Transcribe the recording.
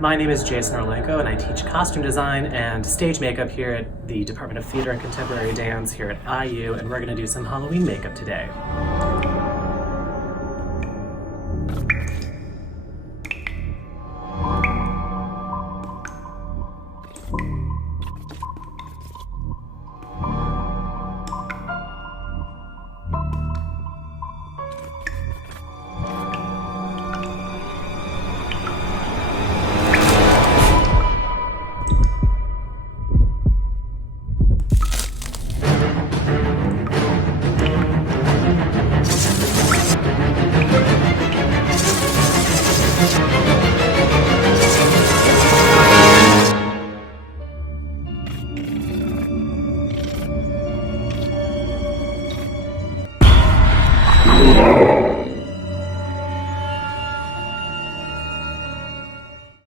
My name is Jason Orlenko, and I teach costume design and stage makeup here at the Department of Theater and Contemporary Dance here at IU, and we're going to do some Halloween makeup today.